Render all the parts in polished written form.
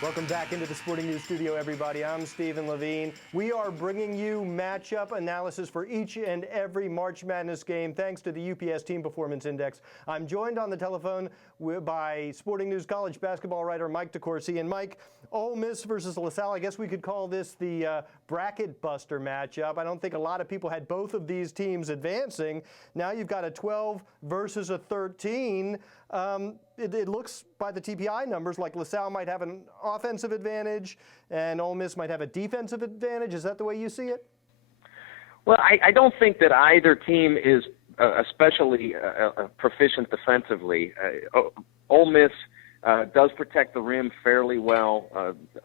Welcome back into the Sporting News Studio, everybody. I'm Stephen Levine. We are bringing you matchup analysis for each and every March Madness game, thanks to the UPS Team Performance Index. I'm joined on the telephone by Sporting News college basketball writer Mike DeCourcy. And Mike, Ole Miss versus LaSalle, I guess we could call this the bracket buster matchup. I don't think a lot of people had both of these teams advancing. Now you've got a 12 versus a 13. It looks by the TPI numbers like LaSalle might have an offensive advantage and Ole Miss might have a defensive advantage. Is that the way you see it? Well, I don't think that either team is especially proficient defensively. Ole Miss does protect the rim fairly well.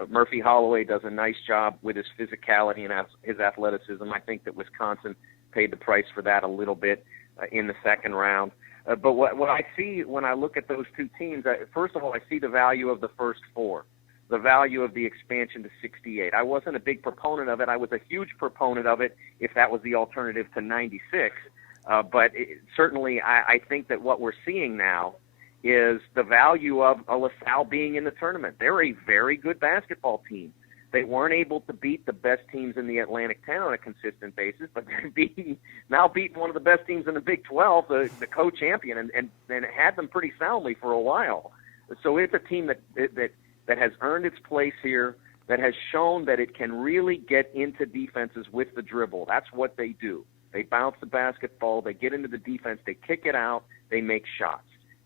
Murphy Holloway does a nice job with his physicality and his athleticism. I think that Wisconsin paid the price for that a little bit in the second round. But what I see when I look at those two teams, first of all, I see the value of the first four, the value of the expansion to 68. I wasn't a big proponent of it. I was a huge proponent of it if that was the alternative to 96. Certainly I think that what we're seeing now is the value of a LaSalle being in the tournament. They're a very good basketball team. They weren't able to beat the best teams in the Atlantic 10 on a consistent basis, but they're now beating one of the best teams in the Big 12, the co-champion, and had them pretty soundly for a while. So it's a team that has earned its place here, that has shown that it can really get into defenses with the dribble. That's what they do. They bounce the basketball, they get into the defense, they kick it out, they make shots.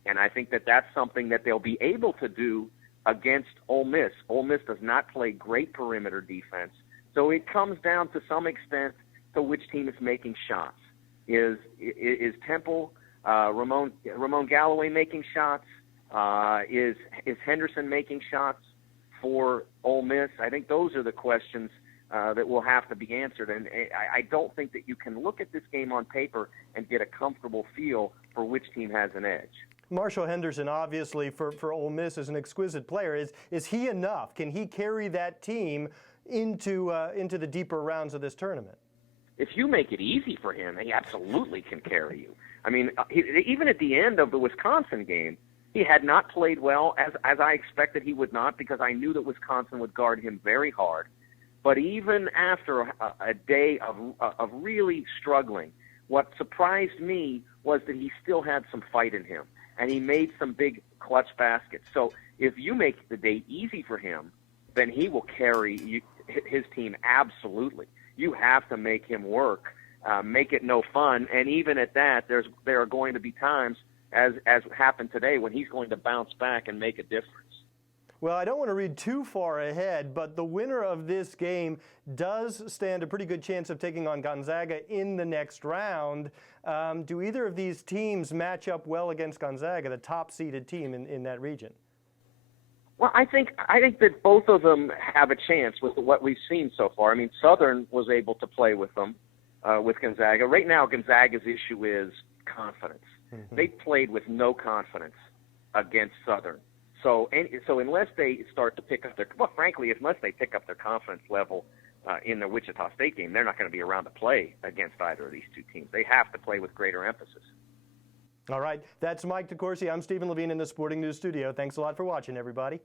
And I think that that's something that they'll be able to do against Ole Miss. Ole Miss does not play great perimeter defense. So it comes down to some extent to which team is making shots. Is Temple, Ramon Galloway making shots? Is Henderson making shots for Ole Miss? I think those are the questions that will have to be answered. And I don't think that you can look at this game on paper and get a comfortable feel for which team has an edge. Marshall Henderson, obviously, for Ole Miss, is an exquisite player. Is he enough? Can he carry that team into the deeper rounds of this tournament? If you make it easy for him, he absolutely can carry you. I mean, even at the end of the Wisconsin game, he had not played well, as I expected he would not, because I knew that Wisconsin would guard him very hard. But even after a day of really struggling, what surprised me was that he still had some fight in him. And he made some big clutch baskets. So if you make the day easy for him, then he will carry his team absolutely. You have to make him work, make it no fun. And even at that, there are going to be times, as happened today, when he's going to bounce back and make a difference. Well, I don't want to read too far ahead, but the winner of this game does stand a pretty good chance of taking on Gonzaga in the next round. Do either of these teams match up well against Gonzaga, the top-seeded team in that region? Well, I think that both of them have a chance with what we've seen so far. I mean, Southern was able to play with them, with Gonzaga. Right now, Gonzaga's issue is confidence. Mm-hmm. They played with no confidence against Southern. So unless they start to pick up unless they pick up their confidence level in the Wichita State game, they're not going to be around to play against either of these two teams. They have to play with greater emphasis. All right. That's Mike DeCourcy. I'm Stephen Levine in the Sporting News Studio. Thanks a lot for watching, everybody.